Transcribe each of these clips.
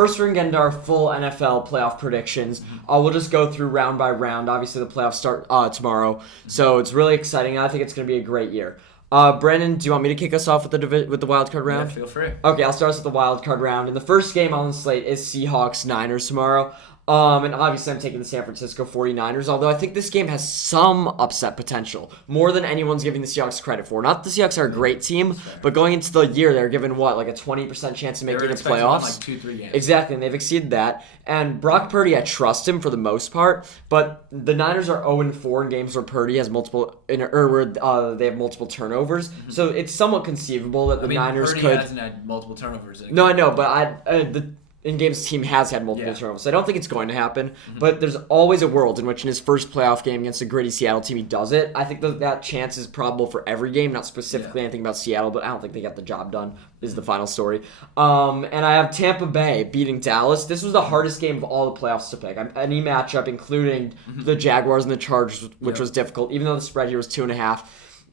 first we're going to get into our full NFL playoff predictions. We'll just go through round by round. Obviously, the playoffs start tomorrow, so it's really exciting. I think it's going to be a great year. Brandon, do you want me to kick us off with the wild card round? Yeah, feel free. Okay, I'll start us with the wild card round. And the first game on the slate is Seahawks-Niners tomorrow. And obviously I'm taking the San Francisco 49ers, although I think this game has some upset potential, more than anyone's giving the Seahawks credit for. Not that the Seahawks are a great team, but going into the year, they're given, like a 20% chance of making the playoffs? Like 2-3 games. Exactly, and they've exceeded that. And Brock Purdy, I trust him for the most part, but the Niners are 0-4 in games where Purdy has they have multiple turnovers, so it's somewhat conceivable that the Niners Purdy could... hasn't had multiple turnovers. No, I know, but the in-game's team has had multiple turnovers. So I don't think it's going to happen, but there's always a world in which in his first playoff game against a gritty Seattle team he does it. I think that chance is probable for every game, not specifically anything about Seattle, but I don't think they got the job done, is the final story. And I have Tampa Bay beating Dallas. This was the hardest game of all the playoffs to pick. Any matchup, including the Jaguars and the Chargers, which was difficult, even though the spread here was 2.5.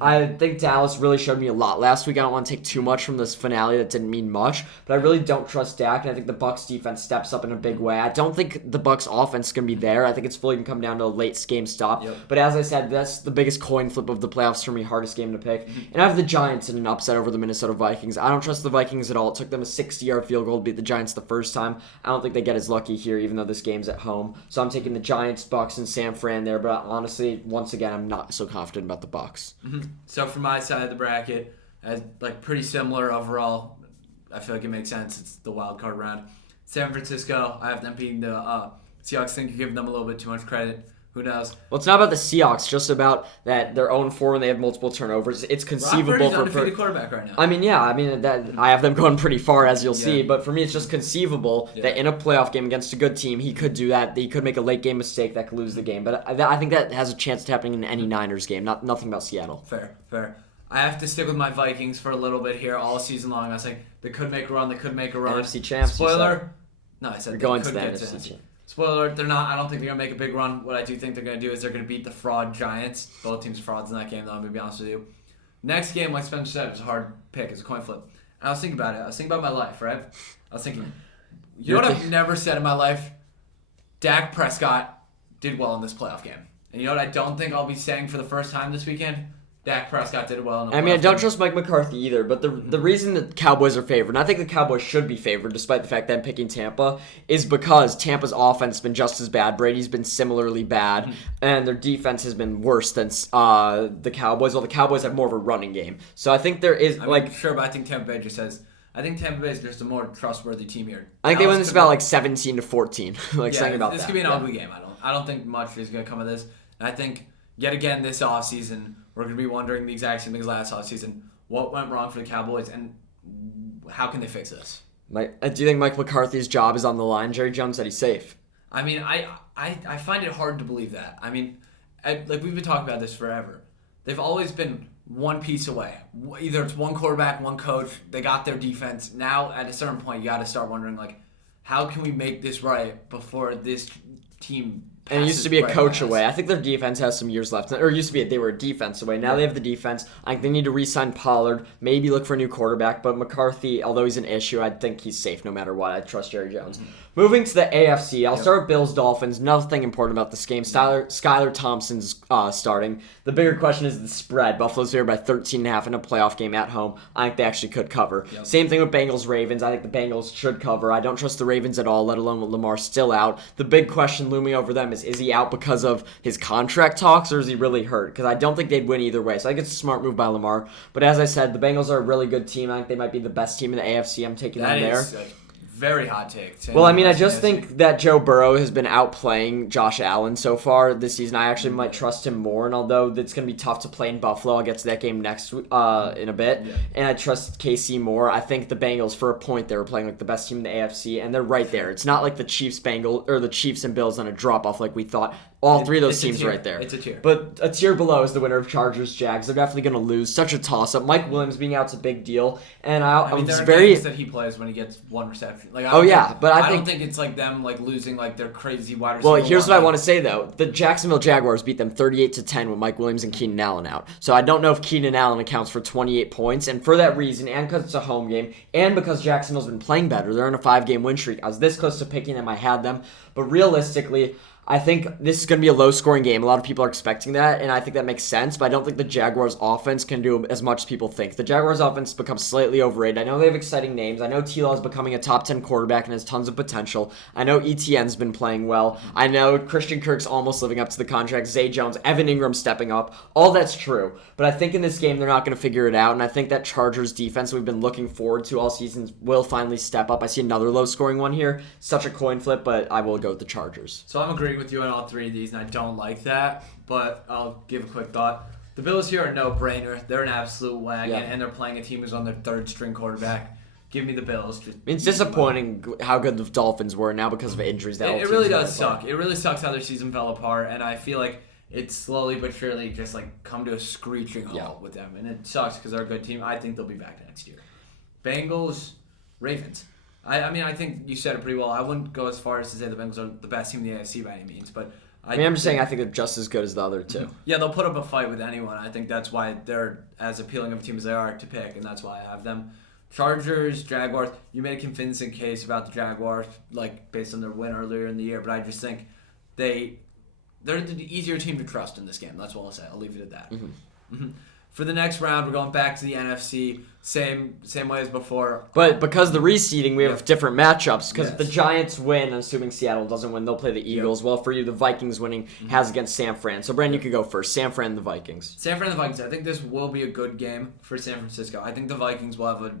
I think Dallas really showed me a lot last week. I don't want to take too much from this finale that didn't mean much, but I really don't trust Dak, and I think the Bucs defense steps up in a big way. I don't think the Bucs offense is going to be there. I think it's fully going to come down to a late game stop. But as I said, that's the biggest coin flip of the playoffs for me, hardest game to pick. And I have the Giants in an upset over the Minnesota Vikings. I don't trust the Vikings at all. It took them a 60-yard field goal to beat the Giants the first time. I don't think they get as lucky here, even though this game's at home. So I'm taking the Giants, Bucs, and San Fran there, but honestly, once again, I'm not so confident about the Bucs. So for my side of the bracket, pretty similar overall. I feel like it makes sense. It's the wild card round. San Francisco, I have them beating the Seahawks. Think you're giving them a little bit too much credit. Who knows? Well, it's not about the Seahawks, just about that they're 0-4 and they have multiple turnovers. It's conceivable for undefeated quarterback right now. I have them going pretty far, as you'll see. But for me, it's just conceivable that in a playoff game against a good team, he could do that. He could make a late game mistake that could lose the game. But I think that has a chance of happening in any Niners game. Nothing about Seattle. Fair. I have to stick with my Vikings for a little bit here all season long. I was like, they could make a run. NFC champs. Spoiler. No, I said they're they going could to the get NFC to champs. Spoiler, they're not. I don't think they're going to make a big run. What I do think they're going to do is they're going to beat the fraud Giants. Both teams frauds in that game, though, I'm going to be honest with you. Next game, like Spencer said, it was a hard pick. It's a coin flip. And I was thinking about it. I was thinking about my life, right? I was thinking, you know what I've never said in my life? Dak Prescott did well in this playoff game. And you know what I don't think I'll be saying for the first time this weekend? Dak Prescott did well in the playoff I don't trust Mike McCarthy either, but the reason the Cowboys are favored, and I think the Cowboys should be favored despite the fact that I'm picking Tampa, is because Tampa's offense has been just as bad. Brady's been similarly bad, and their defense has been worse than the Cowboys. Well, the Cowboys have more of a running game. So I think there is, sure, but I think Tampa Bay just says... I think Tampa Bay is just a more trustworthy team here. I think they win this about 17-14. Something about this that. Could be an ugly game. I don't think much is going to come of this. And I think, yet again, this offseason, we're going to be wondering the exact same thing as last offseason. What went wrong for the Cowboys, and how can they fix this? Do you think Mike McCarthy's job is on the line? Jerry Jones said he's safe. I find it hard to believe that. We've been talking about this forever. They've always been one piece away. Either it's one quarterback, one coach. They got their defense. Now, at a certain point, you got to start wondering, how can we make this right before this team passes? And it used to be a coach away. I think their defense has some years left. Or it used to be they were a defense away. Now they have the defense. I think they need to re-sign Pollard, maybe look for a new quarterback. But McCarthy, although he's an issue, I think he's safe no matter what. I trust Jerry Jones. Moving to the AFC, I'll start with Bills-Dolphins. Nothing important about this game. Skylar Thompson's starting. The bigger question is the spread. Buffalo's here by 13.5 in a playoff game at home. I think they actually could cover. Same thing with Bengals-Ravens. I think the Bengals should cover. I don't trust the Ravens at all, let alone with Lamar still out. The big question looming over them is he out because of his contract talks, or is he really hurt? Because I don't think they'd win either way. So I think it's a smart move by Lamar. But as I said, the Bengals are a really good team. I think they might be the best team in the AFC. I'm taking them there. Very hot take. Well, I just think that Joe Burrow has been outplaying Josh Allen so far this season. I actually might trust him more, and although it's going to be tough to play in Buffalo, I'll get to that game next in a bit. And I trust KC more. I think the Bengals, for a point, they were playing the best team in the AFC, and they're right there. It's not like the Chiefs and Bills on a drop-off like we thought. all three of those It's a teams tier. right there. It's a tier. But a tier below is the winner of Chargers Jags. They're definitely going to lose. Such a toss up. Mike Williams being out's a big deal, and I mean, was there are very. games that he plays when he gets one reception. Like, I Oh don't yeah, think, but I don't think. think it's like them like losing like their crazy wide receiver. Well, here's what I line. want to say though: the Jacksonville Jaguars beat them 38-10 with Mike Williams and Keenan Allen out. So I don't know if Keenan Allen accounts for 28 points, and for that reason, and because it's a home game, and because Jacksonville's been playing better, they're on a 5-game win streak. I was this close to picking them. I had them, but realistically, I think this is going to be a low-scoring game. A lot of people are expecting that, and I think that makes sense, but I don't think the Jaguars' offense can do as much as people think. The Jaguars' offense becomes slightly overrated. I know they have exciting names. I know T-Law is becoming a top 10 quarterback and has tons of potential. I know ETN's been playing well. I know Christian Kirk's almost living up to the contract. Zay Jones, Evan Ingram stepping up. All that's true, but I think in this game they're not going to figure it out, and I think that Chargers defense we've been looking forward to all season will finally step up. I see another low-scoring one here. Such a coin flip, but I will go with the Chargers. So I'm agreeing with you on all three of these, and I don't like that, but I'll give a quick thought. The Bills here are no-brainer. They're an absolute wagon, Yeah. and they're playing a team who's on their third-string quarterback. Give me the Bills. It's disappointing how good the Dolphins were now because of injuries. That It really does suck. It really sucks how their season fell apart, and I feel like it's slowly but surely just like come to a screeching halt with them, and it sucks because they're a good team. I think they'll be back next year. Bengals, Ravens. I mean, I think you said it pretty well. I wouldn't go as far as to say the Bengals are the best team in the AFC by any means, but I'm just saying I think they're just as good as the other two. Yeah, they'll put up a fight with anyone. I think that's why they're as appealing of a team as they are to pick, and that's why I have them. Chargers, Jaguars. You made a convincing case about the Jaguars, like based on their win earlier in the year, but I just think they're the easier team to trust in this game. That's what I'll say. I'll leave it at that. For the next round, we're going back to the NFC, same way as before. But because the reseeding, we have different matchups. Because if the Yes. Giants win, assuming Seattle doesn't win, they'll play the Eagles. Well, for you, the Vikings winning has against San Fran. So, Brandon, you could go first. San Fran, the Vikings. San Fran and the Vikings. I think this will be a good game for San Francisco. I think the Vikings will have a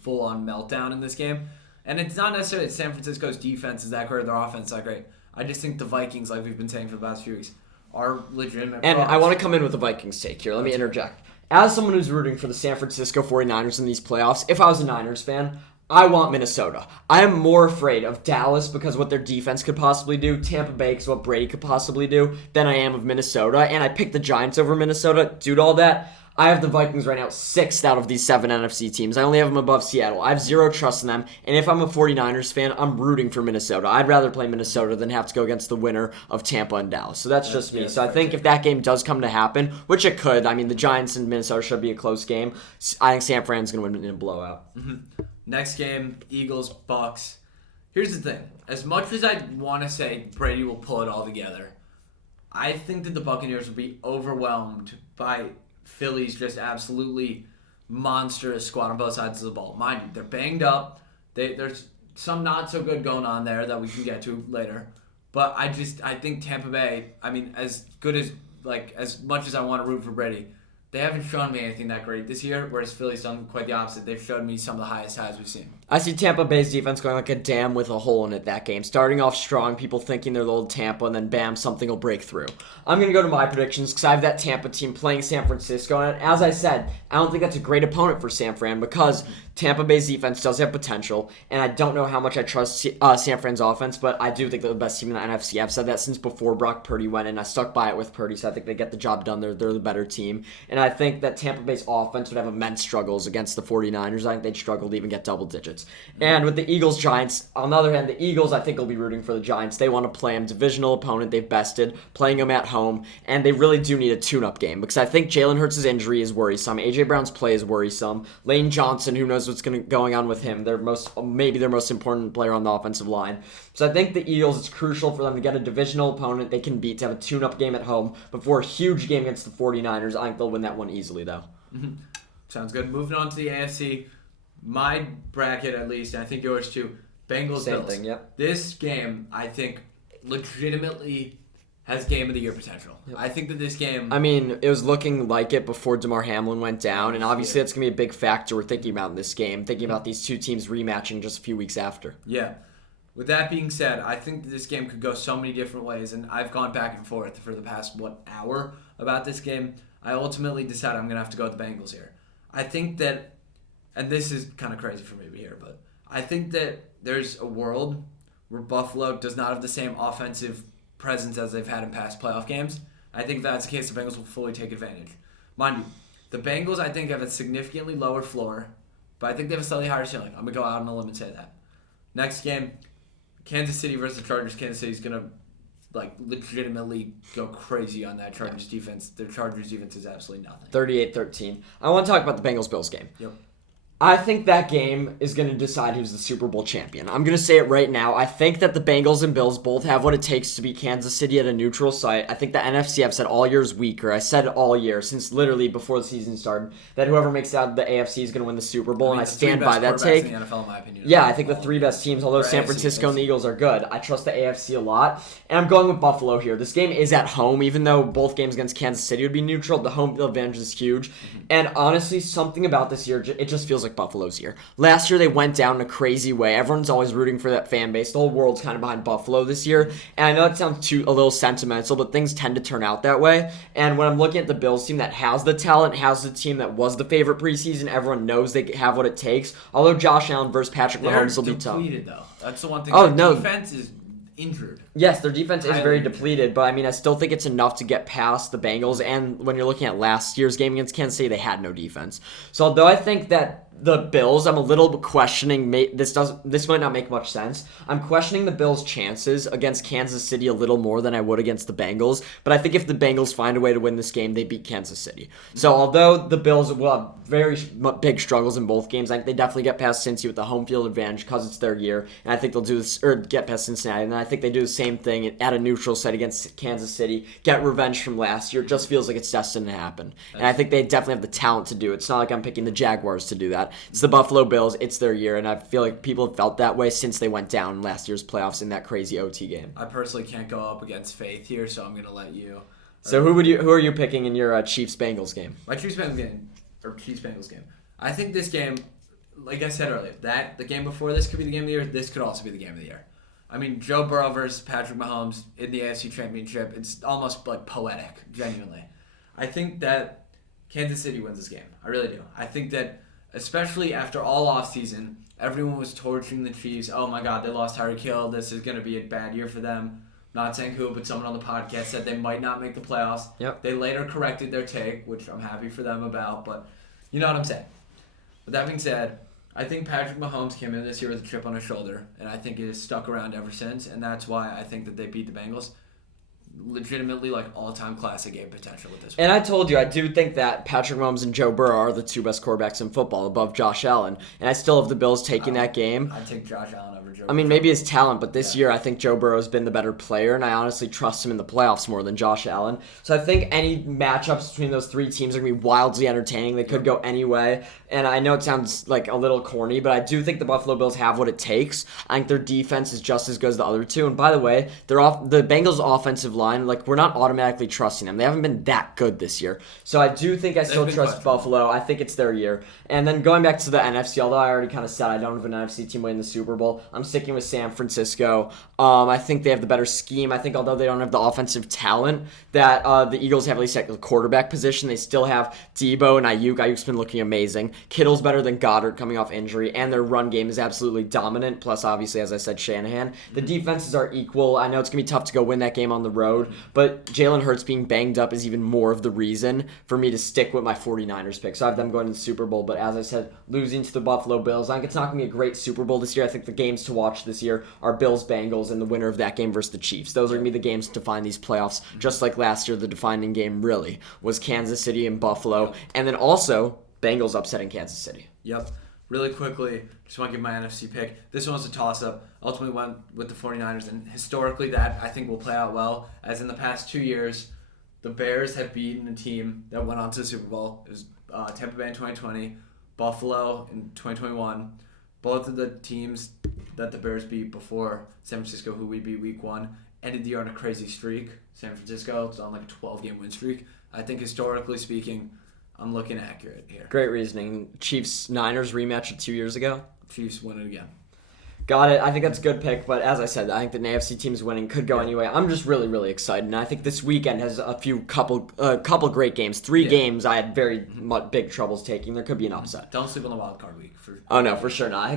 full-on meltdown in this game. And it's not necessarily that San Francisco's defense is that great or their offense is that great. I just think the Vikings, like we've been saying for the past few weeks, are legitimate. And frauds. I want to come in with the Vikings take here. Let me interject. As someone who's rooting for the San Francisco 49ers in these playoffs, if I was a Niners fan, I want Minnesota. I am more afraid of Dallas because what their defense could possibly do, Tampa Bay because what Brady could possibly do, than I am of Minnesota. And I picked the Giants over Minnesota. Due to all that, I have the Vikings right now 6th out of these 7 NFC teams. I only have them above Seattle. I have zero trust in them. And if I'm a 49ers fan, I'm rooting for Minnesota. I'd rather play Minnesota than have to go against the winner of Tampa and Dallas. So that's just me. So I think if that game does come to happen, which it could, I mean, the Giants and Minnesota should be a close game. I think San Fran's going to win in a blowout. Next game, Eagles, Bucks. Here's the thing. As much as I want to say Brady will pull it all together, I think that the Buccaneers will be overwhelmed by Philly's just absolutely monstrous squad on both sides of the ball. Mind you, they're banged up. There's some not so good going on there that we can get to later. But I think Tampa Bay, I mean, as good as as much as I want to root for Brady, they haven't shown me anything that great this year, whereas Philly's done quite the opposite. They've shown me some of the highest highs we've seen. I see Tampa Bay's defense going like a dam with a hole in it that game. Starting off strong, people thinking they're the old Tampa, and then bam, something will break through. I'm going to go to my predictions because I have that Tampa team playing San Francisco. And as I said, I don't think that's a great opponent for San Fran because Tampa Bay's defense does have potential. And I don't know how much I trust San Fran's offense, but I do think they're the best team in the NFC. I've said that since before Brock Purdy went in. I stuck by it with Purdy, so I think they get the job done. They're the better team. And I think that Tampa Bay's offense would have immense struggles against the 49ers. I think they'd struggle to even get double digits. And with the Eagles-Giants, on the other hand, the Eagles, I think, will be rooting for the Giants. They want to play them. Divisional opponent, they've bested, playing them at home, and they really do need a tune-up game because I think Jalen Hurts' injury is worrisome. A.J. Brown's play is worrisome. Lane Johnson, who knows what's going on with him, maybe their most important player on the offensive line. So I think the Eagles, it's crucial for them to get a divisional opponent they can beat, to have a tune-up game at home before a huge game against the 49ers. I think they'll win that one easily, though. Sounds good. Moving on to the AFC, my bracket at least, and I think yours too, Bengals, Same Bills. thing, yep. This game, I think, legitimately has game of the year potential. Yep. I think that this game... I mean, it was looking like it before DeMar Hamlin went down, and obviously that's going to be a big factor we're thinking about in this game, thinking about these two teams rematching just a few weeks after. Yeah. With that being said, I think that this game could go so many different ways, and I've gone back and forth for the past, hour about this game. I ultimately decided I'm going to have to go with the Bengals here. I think that, and this is kind of crazy for me to hear, but I think that there's a world where Buffalo does not have the same offensive presence as they've had in past playoff games. I think if that's the case, the Bengals will fully take advantage. Mind you, the Bengals, I think, have a significantly lower floor, but I think they have a slightly higher ceiling. I'm going to go out on a limb and say that. Next game, Kansas City versus the Chargers. Kansas City's going to legitimately go crazy on that Chargers defense. Their Chargers defense is absolutely nothing. 38-13. I want to talk about the Bengals-Bills game. Yep. I think that game is going to decide who's the Super Bowl champion. I'm going to say it right now. I think that the Bengals and Bills both have what it takes to beat Kansas City at a neutral site. I think the NFC, I've said all year, is weaker. I said it all year, since literally before the season started, that whoever makes it out of the AFC is going to win the Super Bowl, and I stand by that take. In the NFL, in my opinion, yeah, I think the three best teams, although San Francisco and the Eagles are good, I trust the AFC a lot. And I'm going with Buffalo here. This game is at home, even though both games against Kansas City would be neutral. The home field advantage is huge. And honestly, something about this year, it just feels like Buffalo's year. Last year, they went down in a crazy way. Everyone's always rooting for that fan base. The whole world's kind of behind Buffalo this year. And I know it sounds a little sentimental, but things tend to turn out that way. And when I'm looking at the Bills team that has the talent, has the team that was the favorite preseason, everyone knows they have what it takes. Although Josh Allen versus Patrick Mahomes will be tough. They're depleted, though. That's the one thing. Oh, their no. defense is injured. Yes, their defense is very depleted, but I mean, I still think it's enough to get past the Bengals. And when you're looking at last year's game against Kansas City, they had no defense. So although I think that the Bills, I'm a little questioning. This might not make much sense. I'm questioning the Bills' chances against Kansas City a little more than I would against the Bengals. But I think if the Bengals find a way to win this game, they beat Kansas City. So although the Bills will have very big struggles in both games, I think they definitely get past Cincy with the home field advantage because it's their year. And I think they'll do this, or get past Cincinnati. And then I think they do the same thing at a neutral site against Kansas City, get revenge from last year. It just feels like it's destined to happen. And I think they definitely have the talent to do it. It's not like I'm picking the Jaguars to do that. It's the Buffalo Bills. It's their year, and I feel like people have felt that way since they went down in last year's playoffs in that crazy OT game. I personally can't go up against faith here, so I'm going to let you. So who are you picking in your Chiefs-Bengals game? My Chiefs-Bengals game. I think this game, like I said earlier, that the game before this could be the game of the year. This could also be the game of the year. I mean, Joe Burrow versus Patrick Mahomes in the AFC Championship. It's almost like poetic, genuinely. I think that Kansas City wins this game. I really do. I think that, especially after all offseason, everyone was torching the Chiefs. Oh my God, they lost Tyreek Hill. This is going to be a bad year for them. Not saying who, but someone on the podcast said they might not make the playoffs. Yep. They later corrected their take, which I'm happy for them about, but you know what I'm saying. With that being said, I think Patrick Mahomes came in this year with a chip on his shoulder, and I think it has stuck around ever since, and that's why I think that they beat the Bengals. Legitimately, like, all-time classic game potential with this one. And I told you, I do think that Patrick Mahomes and Joe Burrow are the two best quarterbacks in football above Josh Allen. And I still have the Bills taking that game. I'd take Josh Allen over Joe Burrow. I mean, maybe his talent, but this year I think Joe Burrow's been the better player, and I honestly trust him in the playoffs more than Josh Allen. So I think any matchups between those three teams are going to be wildly entertaining. They could go any way. And I know it sounds like a little corny, but I do think the Buffalo Bills have what it takes. I think their defense is just as good as the other two. And by the way, the Bengals' offensive line, like, we're not automatically trusting them. They haven't been that good this year. So I do think I still trust Buffalo. I think it's their year. And then going back to the NFC, although I already kind of said I don't have an NFC team winning the Super Bowl, I'm sticking with San Francisco. I think they have the better scheme. I think although they don't have the offensive talent that the Eagles have, at least at the quarterback position, they still have Debo and Ayuk. Ayuk's been looking amazing. Kittle's better than Goddard coming off injury, and their run game is absolutely dominant. Plus, obviously, as I said, Shanahan. The defenses are equal. I know it's going to be tough to go win that game on the road, but Jalen Hurts being banged up is even more of the reason for me to stick with my 49ers pick. So I have them going to the Super Bowl, but as I said, losing to the Buffalo Bills. I think it's not going to be a great Super Bowl this year. I think the games to watch this year are Bills-Bengals and the winner of that game versus the Chiefs. Those are going to be the games to define these playoffs. Just like last year, the defining game really was Kansas City and Buffalo, and then also Bengals upsetting Kansas City. Yep. Really quickly, just want to give my NFC pick. This one was a toss-up. Ultimately went with the 49ers, and historically that I think will play out well. As in the past 2 years, the Bears have beaten a team that went on to the Super Bowl. It was Tampa Bay in 2020, Buffalo in 2021. Both of the teams that the Bears beat before San Francisco, who we beat week 1, ended the year on a crazy streak. San Francisco, it's on like a 12-game win streak. I think historically speaking, I'm looking accurate here. Great reasoning. Chiefs-Niners rematch of 2 years ago. Chiefs win it again. Got it. I think that's a good pick, but as I said, I think the AFC team's winning could go anyway. I'm just really, really excited, and I think this weekend has a couple great games. 3 games I had very big troubles taking. There could be an upset. Don't sleep on the wild card week. Oh no, for sure not.